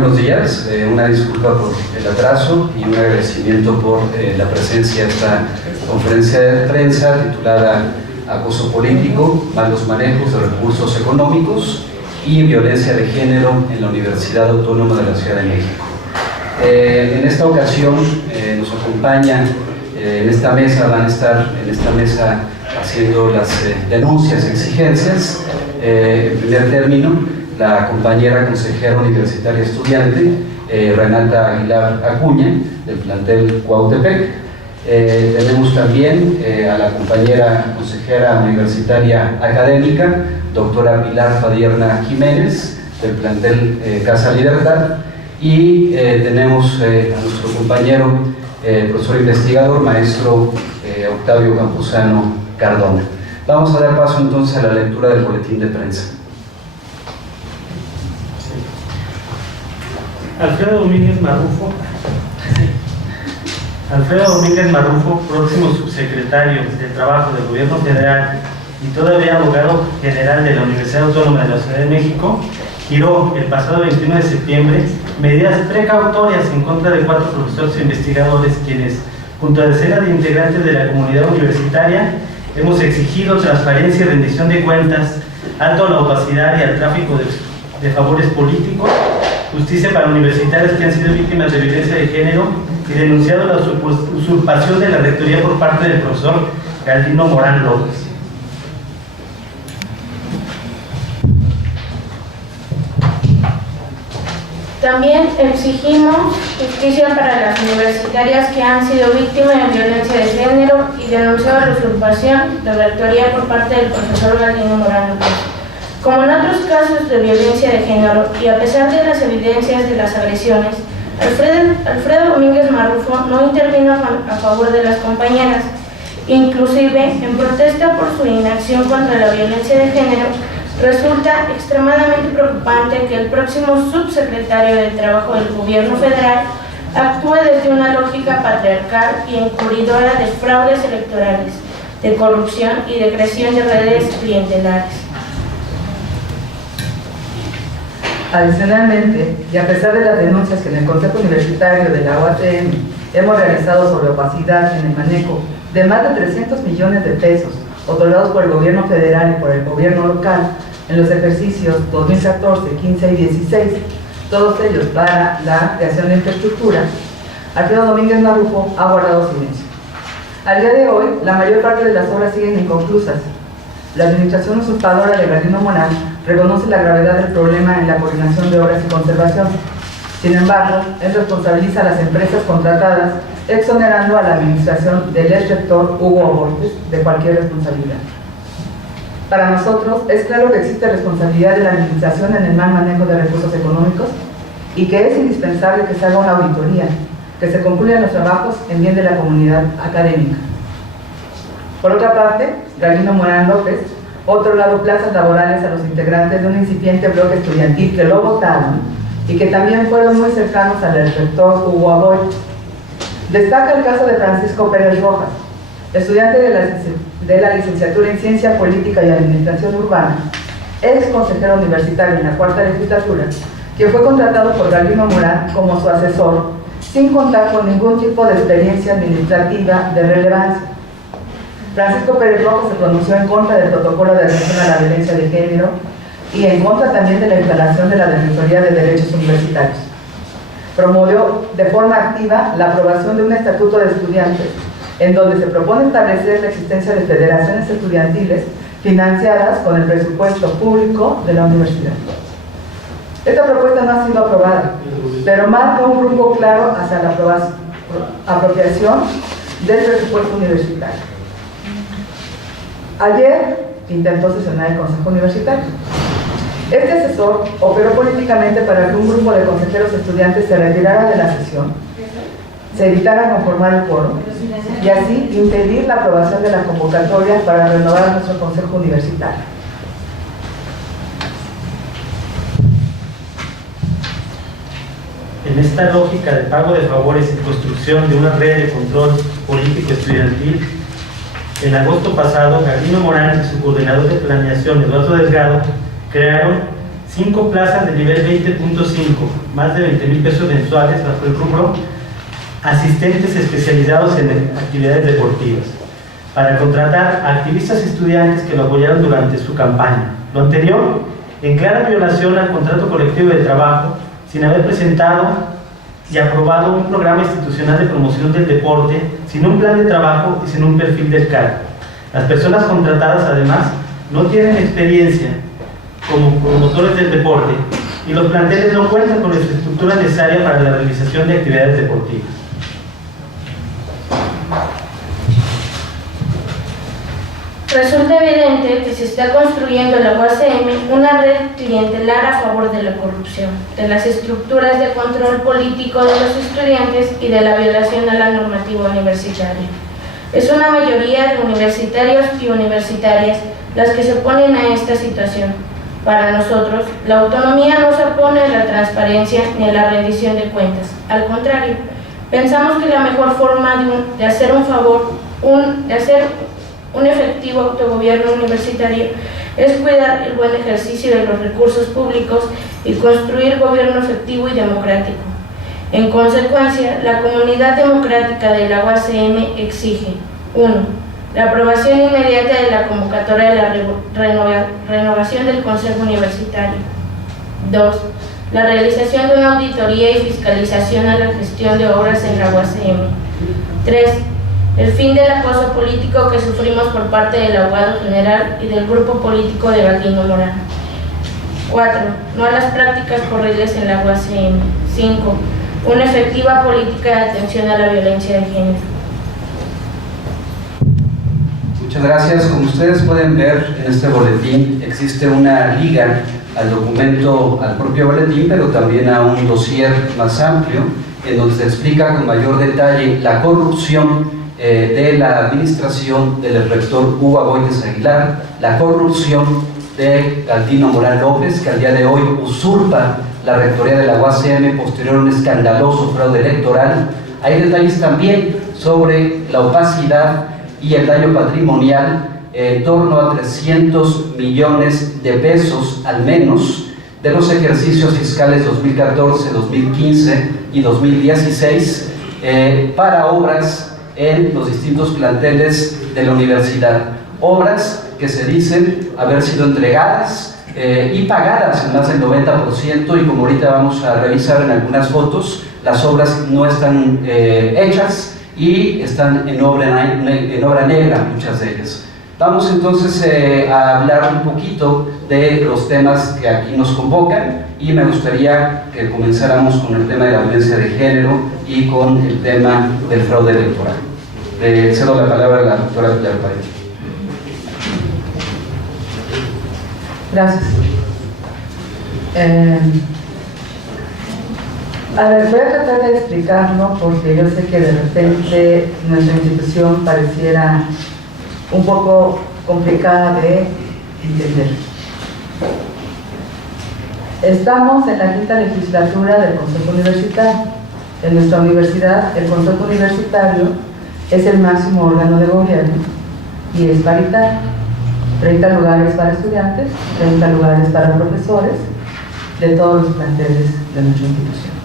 Buenos días, una disculpa por el atraso y un agradecimiento por la presencia de esta conferencia de prensa titulada Acoso político, malos manejos de recursos económicos y violencia de género en la Universidad Autónoma de la Ciudad de México. En esta ocasión nos acompaña en esta mesa, van a estar en esta mesa haciendo las denuncias y exigencias. En primer término, la compañera consejera universitaria estudiante Renata Aguilar Acuña, del plantel Cuautepec. Tenemos también a la compañera consejera universitaria académica, doctora Pilar Padierna Jiménez, del plantel Casa Libertad. Y tenemos a nuestro compañero, profesor investigador, maestro Octavio Campuzano Cardona. Vamos a dar paso entonces a la lectura del boletín de prensa. Alfredo Domínguez Marrufo, próximo subsecretario de Trabajo del Gobierno Federal y todavía abogado general de la Universidad Autónoma de la Ciudad de México, giró el pasado 21 de septiembre medidas precautorias en contra de 4 profesores e investigadores quienes, junto a decenas de integrantes de la comunidad universitaria, hemos exigido transparencia y rendición de cuentas, alto a la opacidad y al tráfico de favores políticos, justicia para universitarios que han sido víctimas de violencia de género y denunciado la usurpación de la rectoría por parte del profesor Galdino Morán López. También exigimos justicia para las universitarias que han sido víctimas de violencia de género y denunciado la usurpación de la rectoría por parte del profesor Galdino Morán López. Como en otros casos de violencia de género, y a pesar de las evidencias de las agresiones, Alfredo Domínguez Marrufo no intervino a favor de las compañeras. Inclusive, en protesta por su inacción contra la violencia de género, resulta extremadamente preocupante que el próximo subsecretario de Trabajo del Gobierno Federal actúe desde una lógica patriarcal y encubridora de fraudes electorales, de corrupción y de creación de redes clientelares. Adicionalmente, y a pesar de las denuncias que en el Consejo Universitario de la UATM hemos realizado sobre opacidad en el manejo de más de 300 millones de pesos otorgados por el gobierno federal y por el gobierno local en los ejercicios 2014, 15 y 16, todos ellos para la creación de infraestructura, Alfredo Domínguez Marrufo ha guardado silencio. Al día de hoy, la mayor parte de las obras siguen inconclusas. La administración usurpadora de Galdino Morán reconoce la gravedad del problema en la coordinación de obras y conservación. Sin embargo, él responsabiliza a las empresas contratadas, exonerando a la administración del exrector Hugo Obortes de cualquier responsabilidad. Para nosotros, es claro que existe responsabilidad de la administración en el mal manejo de recursos económicos y que es indispensable que se haga una auditoría, que se concluyan los trabajos en bien de la comunidad académica. Por otra parte, Galdino Morán López otorgado plazas laborales a los integrantes de un incipiente bloque estudiantil que lo votaron y que también fueron muy cercanos al rector Hugo Aboy. Destaca el caso de Francisco Pérez Rojas, estudiante de la licenciatura en Ciencia Política y Administración Urbana, ex consejero universitario en la 4ª legislatura, que fue contratado por Galdino Morán como su asesor, sin contar con ningún tipo de experiencia administrativa de relevancia. Francisco Pérez Rojas se pronunció en contra del protocolo de atención a la violencia de género y en contra también de la instalación de la Defensoría de Derechos Universitarios. Promovió de forma activa la aprobación de un estatuto de estudiantes, en donde se propone establecer la existencia de federaciones estudiantiles financiadas con el presupuesto público de la universidad. Esta propuesta no ha sido aprobada, pero marca un rumbo claro hacia la apropiación del presupuesto universitario. Ayer intentó sesionar el Consejo Universitario. Este asesor operó políticamente para que un grupo de consejeros estudiantes se retirara de la sesión, se evitara conformar el quórum y así impedir la aprobación de la convocatoria para renovar nuestro Consejo Universitario. En esta lógica de pago de favores y construcción de una red de control político estudiantil, en agosto pasado, Galdino Morán y su coordinador de planeación, Eduardo Delgado, crearon 5 plazas de nivel 20.5, más de 20,000 pesos mensuales bajo el rubro asistentes especializados en actividades deportivas, para contratar a activistas estudiantes que lo apoyaron durante su campaña. Lo anterior, en clara violación al contrato colectivo de trabajo, sin haber presentado y aprobado un programa institucional de promoción del deporte, sin un plan de trabajo y sin un perfil del cargo. Las personas contratadas, además, no tienen experiencia como promotores del deporte y los planteles no cuentan con la infraestructura necesaria para la realización de actividades deportivas. Resulta evidente que se está construyendo en la UACM una red clientelar a favor de la corrupción, de las estructuras de control político de los estudiantes y de la violación a la normativa universitaria. Es una mayoría de universitarios y universitarias las que se oponen a esta situación. Para nosotros, la autonomía no se opone a la transparencia ni a la rendición de cuentas. Al contrario, pensamos que la mejor forma de hacer un efectivo autogobierno universitario es cuidar el buen ejercicio de los recursos públicos y construir gobierno efectivo y democrático. En consecuencia, la comunidad democrática de la UACM exige: 1. La aprobación inmediata de la convocatoria de la renovación del Consejo Universitario. 2. La realización de una auditoría y fiscalización a la gestión de obras en la UACM. 3. El fin del acoso político que sufrimos por parte del abogado general y del grupo político de Galdino Morán. 4. No a las prácticas horribles en la UACM. 5. Una efectiva política de atención a la violencia de género. Muchas gracias. Como ustedes pueden ver en este boletín, existe una liga al documento, al propio boletín, pero también a un dossier más amplio, en donde se explica con mayor detalle la corrupción de la administración del rector Hugo Aboites Aguilar, la corrupción de Galdino Morán López, que al día de hoy usurpa la rectoría de la UACM posterior a un escandaloso fraude electoral. Hay detalles también sobre la opacidad y el daño patrimonial en torno a 300 millones de pesos al menos de los ejercicios fiscales 2014, 2015 y 2016 para obras en los distintos planteles de la universidad. Obras que se dicen haber sido entregadas y pagadas en más del 90%, y como ahorita vamos a revisar en algunas fotos, las obras no están hechas y están en obra negra, muchas de ellas. Vamos entonces a hablar un poquito de los temas que aquí nos convocan, y me gustaría que comenzáramos con el tema de la violencia de género y con el tema del fraude electoral. Cedo la palabra a la doctora Pilar Paredes. Gracias. A ver, voy a tratar de explicarlo porque yo sé que de repente nuestra institución pareciera un poco complicada de entender. Estamos en la quinta legislatura del Consejo Universitario. En nuestra universidad, el Consejo Universitario es el máximo órgano de gobierno y es paritario. 30 lugares para estudiantes, 30 lugares para profesores de todos los planteles de nuestra institución.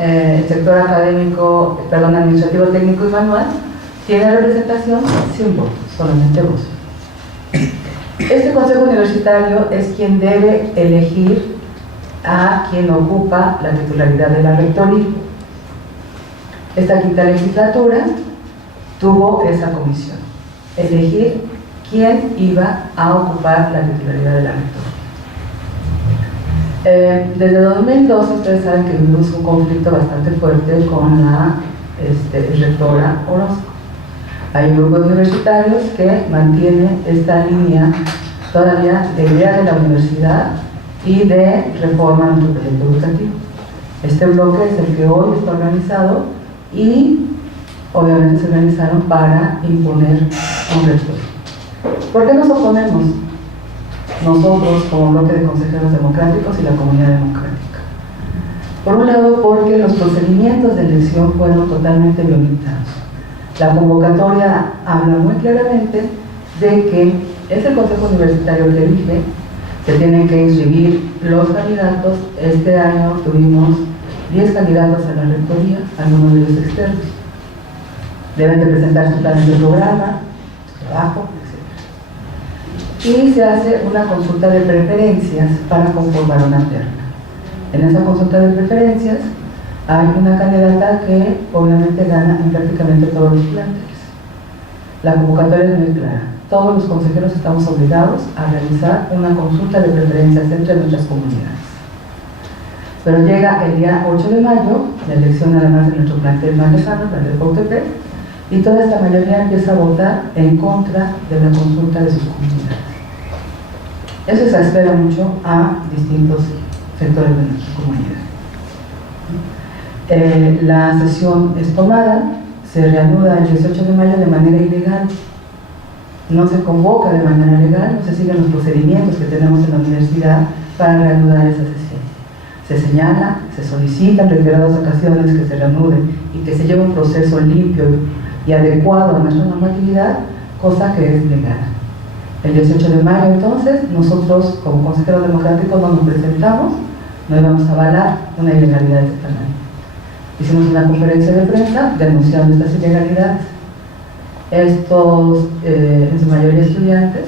El sector administrativo, técnico y manual tiene representación sin votos, solamente voz. Este Consejo Universitario es quien debe elegir a quien ocupa la titularidad de la rectoría. Esta quinta legislatura tuvo esa comisión, elegir quién iba a ocupar la titularidad de la rectoría. Desde 2012 ustedes saben que vivimos un conflicto bastante fuerte con la rectora Orozco. Hay un grupo de universitarios que mantiene esta línea todavía de idea de la universidad y de reforma a nuestro proyecto educativo. Este bloque es el que hoy está organizado y obviamente se organizaron para imponer un rector. ¿Por qué nos oponemos? Nosotros como bloque de consejeros democráticos y la comunidad democrática. Por un lado, porque los procedimientos de elección fueron totalmente violentados. La convocatoria habla muy claramente de que es el Consejo Universitario que elige, Se tienen que inscribir los candidatos. Este año tuvimos 10 candidatos a la rectoría, algunos de ellos externos. Deben de presentar su plan de programa, su trabajo, etc. Y se hace una consulta de preferencias para conformar una terna. En esa consulta de preferencias hay una candidata que obviamente gana en prácticamente todos los planteles. La convocatoria es muy clara. Todos los consejeros estamos obligados a realizar una consulta de preferencias entre nuestras comunidades. Pero llega el día 8 de mayo, la elección además de nuestro plantel más lejano, el plantel Cuautepec, y toda esta mayoría empieza a votar en contra de la consulta de sus comunidades. Eso se espera mucho a distintos sectores de nuestra comunidad. La sesión es tomada, se reanuda el 18 de mayo de manera ilegal. No se convoca de manera legal, no se siguen los procedimientos que tenemos en la universidad para reanudar esa sesión. Se señala, se solicita en reiteradas ocasiones que se reanude y que se lleve un proceso limpio y adecuado a nuestra normatividad, cosa que es legal. El 18 de mayo, entonces, nosotros como consejeros democráticos no nos presentamos, no íbamos a avalar una ilegalidad de este tamaño. Hicimos una conferencia de prensa denunciando estas ilegalidades. Estos, en su mayoría estudiantes,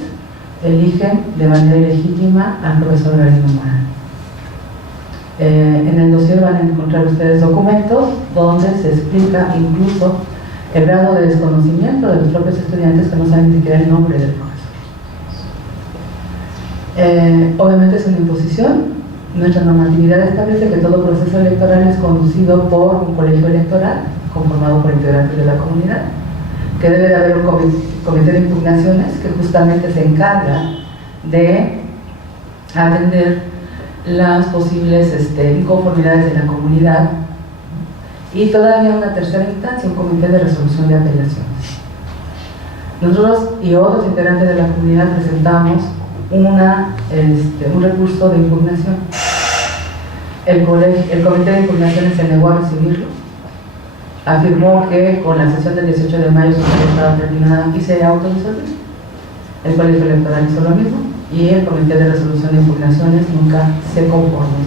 eligen de manera ilegítima al profesor Galindo Morán. En el dossier van a encontrar ustedes documentos donde se explica incluso el grado de desconocimiento de los propios estudiantes que no saben ni siquiera el nombre del profesor. Obviamente es una imposición. Nuestra normatividad establece que todo proceso electoral es conducido por un colegio electoral conformado por integrantes de la comunidad, que debe de haber un comité de impugnaciones que justamente se encarga de atender las posibles inconformidades de la comunidad, y todavía una tercera instancia, un comité de resolución de apelaciones. Nosotros y otros integrantes de la comunidad presentamos un recurso de impugnación. El comité de impugnaciones se negó a recibirlo, afirmó que con la sesión del 18 de mayo su sesión estaba terminada y se autodisolvió. El colegio electoral hizo lo mismo y el comité de resolución de impugnaciones nunca se conformó.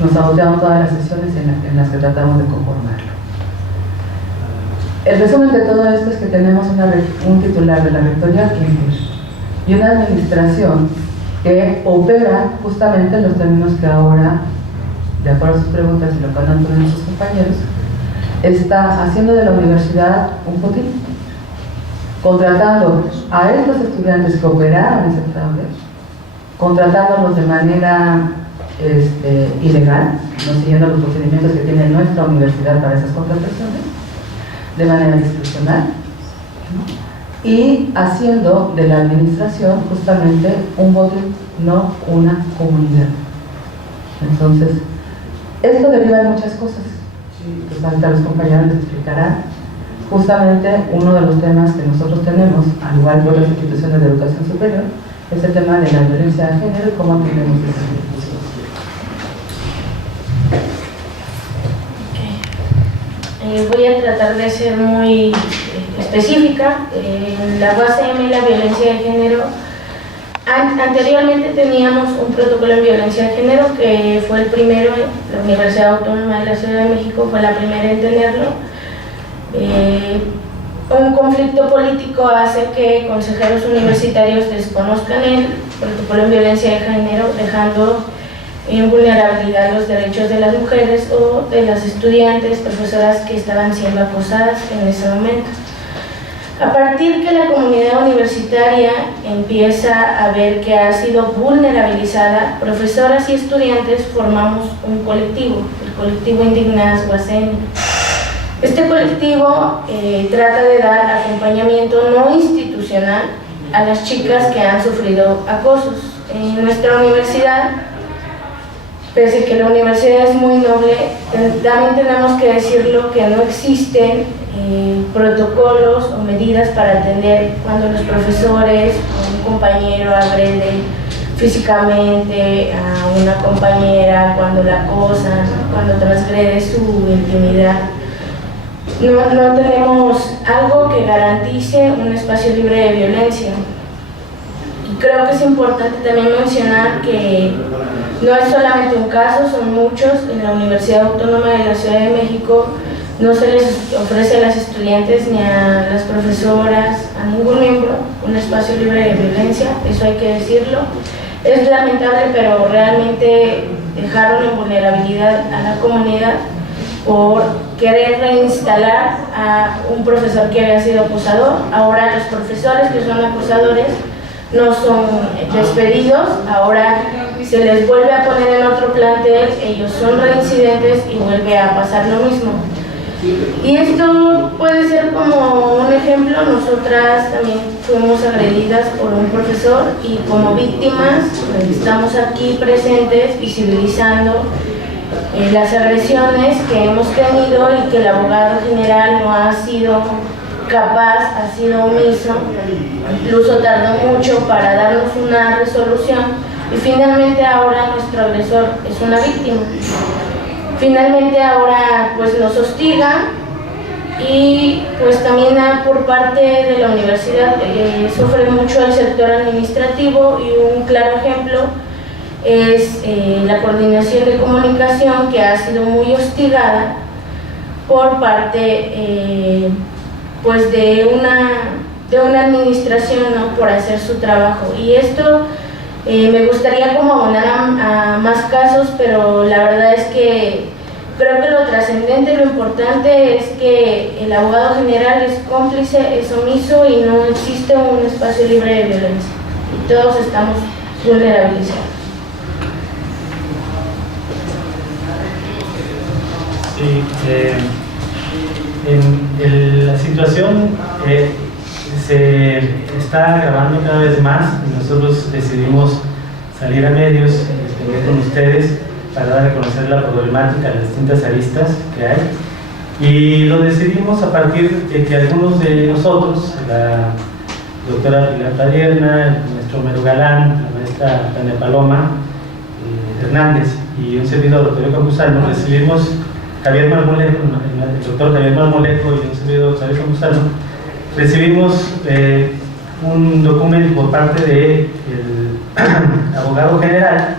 Nos sabotearon todas las sesiones en las que tratamos de conformarlo. El resumen de todo esto es que tenemos un titular de la rectoría y una administración que opera justamente en los términos que ahora, de acuerdo a sus preguntas y lo que han tenido sus compañeros, está haciendo de la universidad un botín, contratando a estos estudiantes que operaron ese fraude, contratándolos de manera ilegal, no siguiendo los procedimientos que tiene nuestra universidad para esas contrataciones, de manera discrecional, ¿no? Y haciendo de la administración justamente un botín, no una comunidad. Entonces, esto deriva de muchas cosas. Pues ahorita los compañeros les explicarán. Justamente uno de los temas que nosotros tenemos, al igual que otras instituciones de educación superior, es el tema de la violencia de género y cómo atendemos esa violencia. Voy a tratar de ser muy específica. En la UACM, la violencia de género, anteriormente teníamos un protocolo en violencia de género que fue el primero, la Universidad Autónoma de la Ciudad de México fue la primera en tenerlo. Un conflicto político hace que consejeros universitarios desconozcan el protocolo en violencia de género, dejando en vulnerabilidad los derechos de las mujeres o de las estudiantes, profesoras que estaban siendo acosadas en ese momento. A partir que la comunidad universitaria empieza a ver que ha sido vulnerabilizada, profesoras y estudiantes formamos un colectivo, el colectivo Indignadas UACM. Este colectivo trata de dar acompañamiento no institucional a las chicas que han sufrido acosos. En nuestra universidad, pese a que la universidad es muy noble, también tenemos que decirlo que no existen protocolos o medidas para atender cuando los profesores o un compañero agreden físicamente a una compañera, cuando la acosan, cuando transgrede su intimidad. No tenemos algo que garantice un espacio libre de violencia. Y creo que es importante también mencionar que no es solamente un caso, son muchos. En la Universidad Autónoma de la Ciudad de México no se les ofrece a las estudiantes ni a las profesoras, a ningún miembro, un espacio libre de violencia, eso hay que decirlo. Es lamentable, pero realmente dejaron en vulnerabilidad a la comunidad por querer reinstalar a un profesor que había sido acosador. Ahora los profesores que son acosadores no son despedidos, ahora se les vuelve a poner en otro plantel, ellos son reincidentes y vuelve a pasar lo mismo. Y esto puede ser como un ejemplo. Nosotras también fuimos agredidas por un profesor y como víctimas estamos aquí presentes visibilizando las agresiones que hemos tenido y que el abogado general no ha sido capaz, ha sido omiso, incluso tardó mucho para darnos una resolución y finalmente ahora nuestro agresor es una víctima. Finalmente ahora pues nos hostiga y pues también por parte de la universidad sufre mucho el sector administrativo y un claro ejemplo es la coordinación de comunicación, que ha sido muy hostigada por parte pues de una administración, ¿no?, por hacer su trabajo. Y esto me gustaría como abonar a más casos, pero la verdad es que creo que lo trascendente, lo importante es que el abogado general es cómplice, es omiso y no existe un espacio libre de violencia. Y todos estamos vulnerabilizados. Sí, la situación se está agravando cada vez más y nosotros decidimos salir a medios, estar con ustedes para dar a conocer la problemática, las distintas aristas que hay, y lo decidimos a partir de que algunos de nosotros, la doctora Pilar Padierna, el maestro Homero Galán, la maestra Tania Paloma Hernández y un servidor, Octavio Campuzano, recibimos Javier Marmolejo, el doctor Javier Marmolejo y un servidor, Octavio Campuzano, recibimos un documento por parte del abogado general,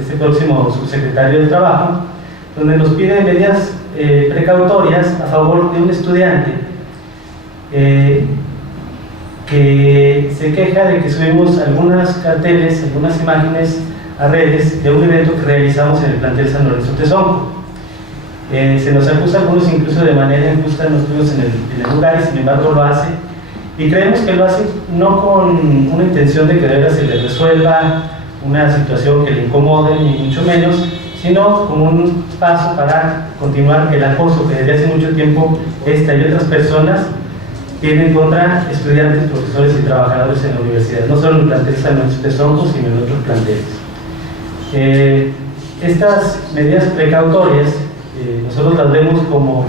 este próximo subsecretario de Trabajo, donde nos pide medidas precautorias a favor de un estudiante que se queja de que subimos algunas carteles, algunas imágenes a redes de un evento que realizamos en el plantel San Lorenzo Tezonco. Se nos acusa a algunos incluso de manera injusta, no estuvimos en el lugar y sin embargo lo hace, y creemos que lo hace no con una intención de querer se le resuelva una situación que le incomode, ni mucho menos, sino como un paso para continuar el acoso que desde hace mucho tiempo esta y otras personas tienen contra estudiantes, profesores y trabajadores en la universidad, no solo en el plantel San Lorenzo Tezonco, sino en otros planteles. Estas medidas precautorias nosotros las vemos como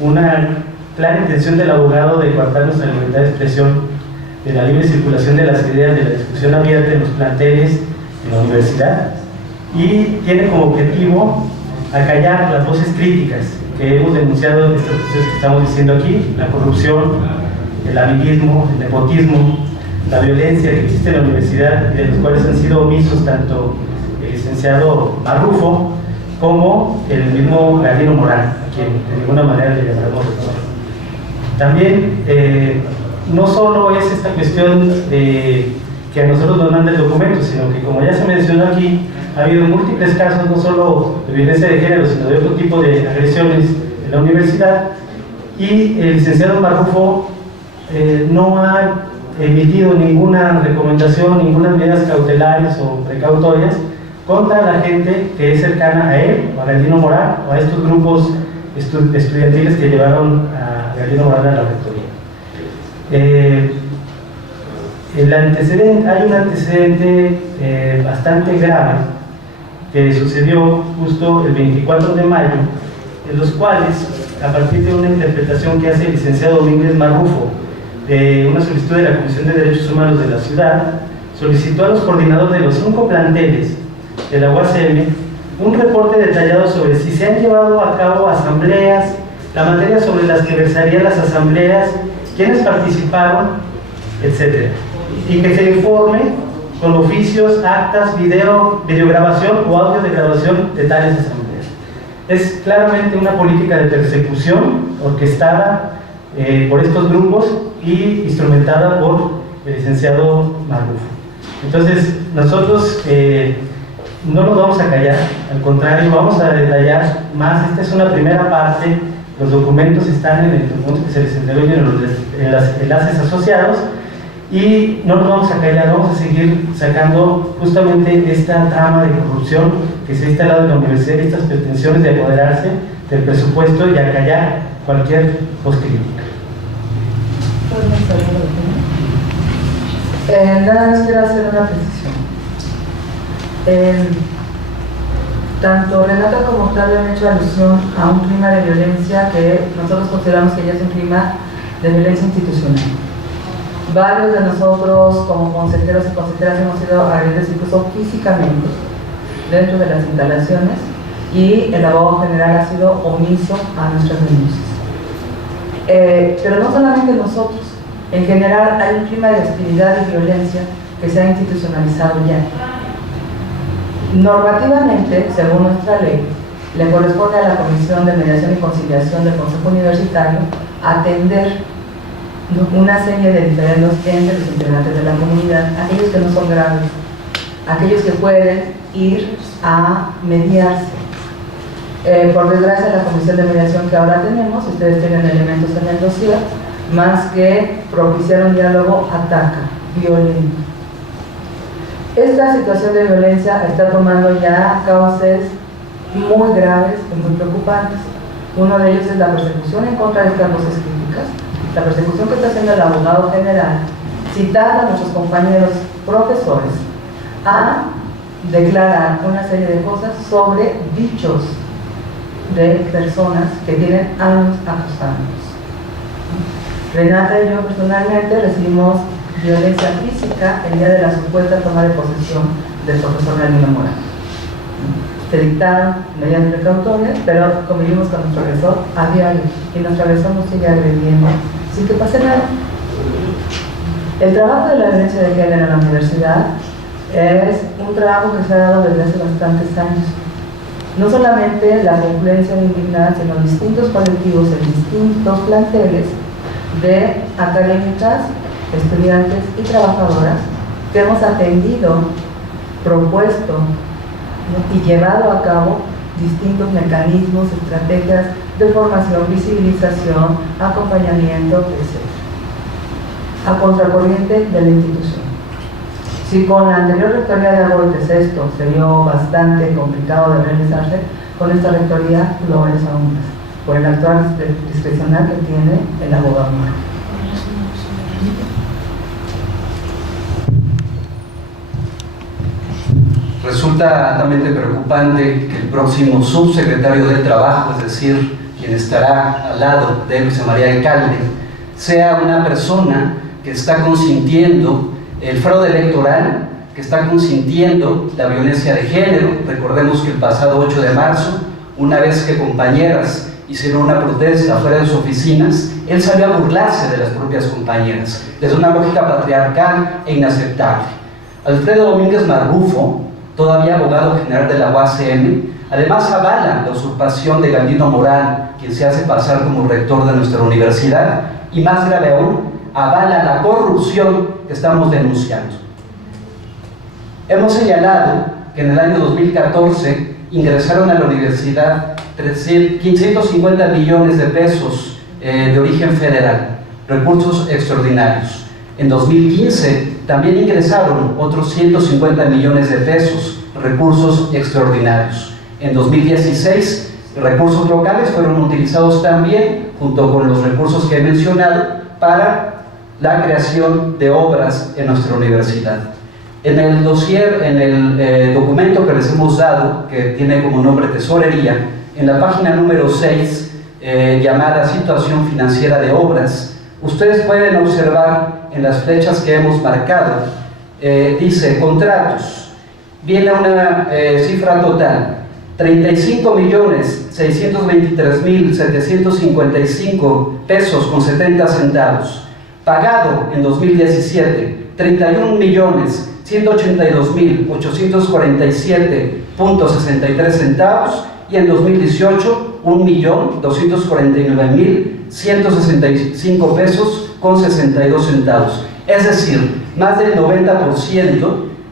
una clara intención del abogado de coartar nuestra libertad de expresión, de la libre circulación de las ideas, de la discusión abierta en los planteles, en la universidad, y tiene como objetivo acallar las voces críticas que hemos denunciado en estas cosas que estamos diciendo aquí: la corrupción, el amiguismo, el nepotismo, la violencia que existe en la universidad y de los cuales han sido omisos tanto el licenciado Marrufo como el mismo Gardino Morán, a quien de ninguna manera le llamaremos rector. También no solo es esta cuestión de que a nosotros nos manda el documento, sino que, como ya se mencionó aquí, ha habido múltiples casos no solo de violencia de género, sino de otro tipo de agresiones en la universidad, y el licenciado Marrufo no ha emitido ninguna recomendación, ninguna medidas cautelares o precautorias contra la gente que es cercana a él, o a Gardino Morán, o a estos grupos estudiantiles que llevaron a Gardino Morán a la rectoría. Hay un antecedente bastante grave que sucedió justo el 24 de mayo, en los cuales, a partir de una interpretación que hace el licenciado Domínguez Marrufo de una solicitud de la Comisión de Derechos Humanos de la ciudad, solicitó a los coordinadores de los 5 planteles de la UACM un reporte detallado sobre si se han llevado a cabo asambleas, la materia sobre las que versarían las asambleas, quiénes participaron, etc. Y que se informe con oficios, actas, videograbación o audio de grabación de tales asambleas. Es claramente una política de persecución orquestada por estos grupos y instrumentada por el licenciado Marrufo. Entonces, nosotros no nos vamos a callar, al contrario, vamos a detallar más. Esta es una primera parte, los documentos están en el documento que se les entregó en los enlaces asociados, y no nos vamos a callar, vamos a seguir sacando justamente esta trama de corrupción que se ha instalado en la universidad y estas pretensiones de apoderarse del presupuesto y acallar cualquier voz crítica. Nada más quiero hacer una precisión. Tanto Renata como Octavio han hecho alusión a un clima de violencia que nosotros consideramos que ya es un clima de violencia institucional. Varios de nosotros, como consejeros y consejeras, hemos sido agredidos incluso físicamente dentro de las instalaciones, y el abogado general ha sido omiso a nuestras denuncias. Pero no solamente nosotros, en general hay un clima de hostilidad y violencia que se ha institucionalizado ya. Normativamente, según nuestra ley, le corresponde a la Comisión de Mediación y Conciliación del Consejo Universitario atender una serie de diferendos entre los integrantes de la comunidad, aquellos que no son graves, aquellos que pueden ir a mediarse. Por desgracia, la Comisión de Mediación que ahora tenemos, ustedes tienen elementos en el dossier, más que propiciar un diálogo, ataca, violento. Esta situación de violencia está tomando ya cauces muy graves y muy preocupantes. Uno de ellos es la persecución en contra de estas voces críticas, la persecución que está haciendo el abogado general, citando a nuestros compañeros profesores a declarar una serie de cosas sobre dichos de personas que tienen años acusándonos. Renata y yo personalmente recibimos violencia física el día de la supuesta toma de posesión del profesor Galdino Morán. Se dictaron medidas precautorias, pero convivimos con nuestro agresor a diario, y nuestro agresor nos sigue agrediendo sin que pase nada. El trabajo de la violencia de género en la universidad es un trabajo que se ha dado desde hace bastantes años. No solamente la confluencia de indignadas, sino distintos colectivos en distintos planteles de académicas, estudiantes y trabajadoras que hemos atendido, propuesto, ¿no?, y llevado a cabo distintos mecanismos, estrategias de formación, visibilización, acompañamiento, etc. A contracorriente de la institución. Si con la anterior rectoría de Agoites esto se vio bastante complicado de realizarse, con esta rectoría lo es aún más, por el actual discrecional que tiene el abogado Morán. Resulta altamente preocupante que el próximo subsecretario del Trabajo, es decir, quien estará al lado de Luisa María Alcalde, sea una persona que está consintiendo el fraude electoral, que está consintiendo la violencia de género. Recordemos que el pasado 8 de marzo, una vez que compañeras hicieron una protesta fuera de sus oficinas, él salió a burlarse de las propias compañeras, desde una lógica patriarcal e inaceptable. Alfredo Domínguez Marrufo, todavía abogado general de la UACM, además avala la usurpación de Galdino Morán, quien se hace pasar como rector de nuestra universidad, y más grave aún, avala la corrupción que estamos denunciando. Hemos señalado que en el año 2014 ingresaron a la universidad 550 millones de pesos de origen federal, recursos extraordinarios. En 2015 también ingresaron otros 150 millones de pesos, recursos extraordinarios. En 2016, recursos locales fueron utilizados también, junto con los recursos que he mencionado, para la creación de obras en nuestra universidad. En el dossier, en el documento que les hemos dado, que tiene como nombre Tesorería, en la página número 6, llamada Situación Financiera de Obras, ustedes pueden observar en las flechas que hemos marcado, dice contratos, viene una cifra total, 35.623.755 pesos con 70 centavos, pagado en 2017, 31.182.847.63 centavos y en 2018 1.249.165 pesos con 62 centavos. Es decir, más del 90%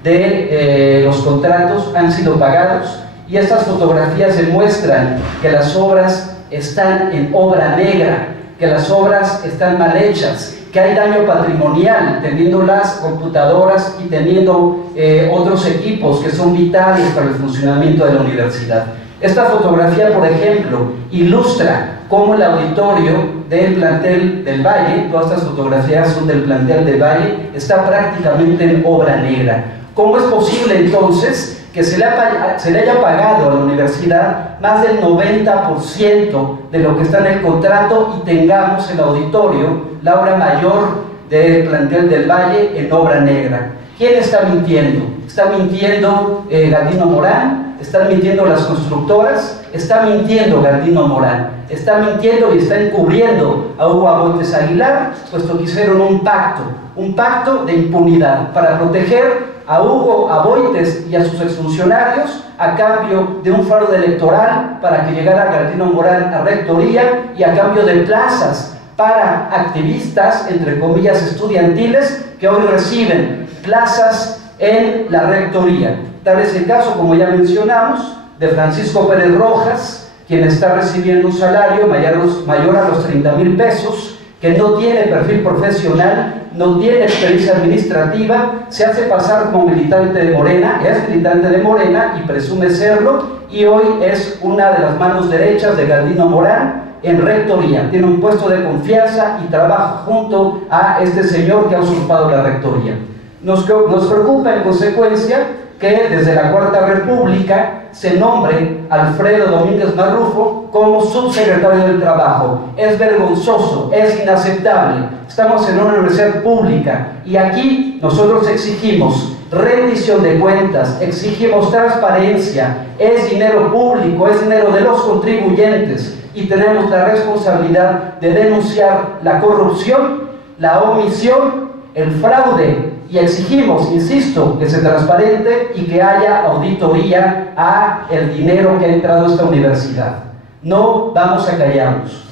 de los contratos han sido pagados, y estas fotografías demuestran que las obras están en obra negra, que las obras están mal hechas, que hay daño patrimonial, teniendo las computadoras y teniendo otros equipos que son vitales para el funcionamiento de la universidad. Esta fotografía, por ejemplo, ilustra cómo el auditorio del plantel del Valle, todas estas fotografías son del plantel del Valle, está prácticamente en obra negra. ¿Cómo es posible entonces que se le haya pagado a la universidad más del 90% de lo que está en el contrato y tengamos el auditorio, la obra mayor del plantel del Valle, en obra negra? ¿Quién está mintiendo? ¿Está mintiendo Galdino Morán? ¿Están mintiendo las constructoras? Está mintiendo Galdino Morán. Está mintiendo y está encubriendo a Hugo Aboites Aguilar, puesto que hicieron un pacto de impunidad para proteger a Hugo Aboites y a sus exfuncionarios a cambio de un fraude electoral para que llegara Galdino Morán a rectoría y a cambio de plazas para activistas, entre comillas, estudiantiles, que hoy reciben plazas en la rectoría. Tal es el caso, como ya mencionamos, de Francisco Pérez Rojas, quien está recibiendo un salario mayor a los 30,000 pesos, que no tiene perfil profesional, no tiene experiencia administrativa, se hace pasar como militante de Morena, es militante de Morena y presume serlo, y hoy es una de las manos derechas de Galdino Morán en rectoría. Tiene un puesto de confianza y trabaja junto a este señor que ha usurpado la rectoría. Nos preocupa en consecuencia que desde la Cuarta República se nombre Alfredo Domínguez Marrufo como subsecretario del Trabajo. Es vergonzoso, es inaceptable. Estamos en una universidad pública y aquí nosotros exigimos rendición de cuentas, exigimos transparencia. Es dinero público, es dinero de los contribuyentes y tenemos la responsabilidad de denunciar la corrupción, la omisión, el fraude, y exigimos, insisto, que se transparente y que haya auditoría a el dinero que ha entrado a esta universidad. No vamos a callarnos.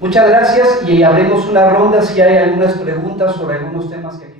Muchas gracias y abrimos una ronda si hay algunas preguntas sobre algunos temas que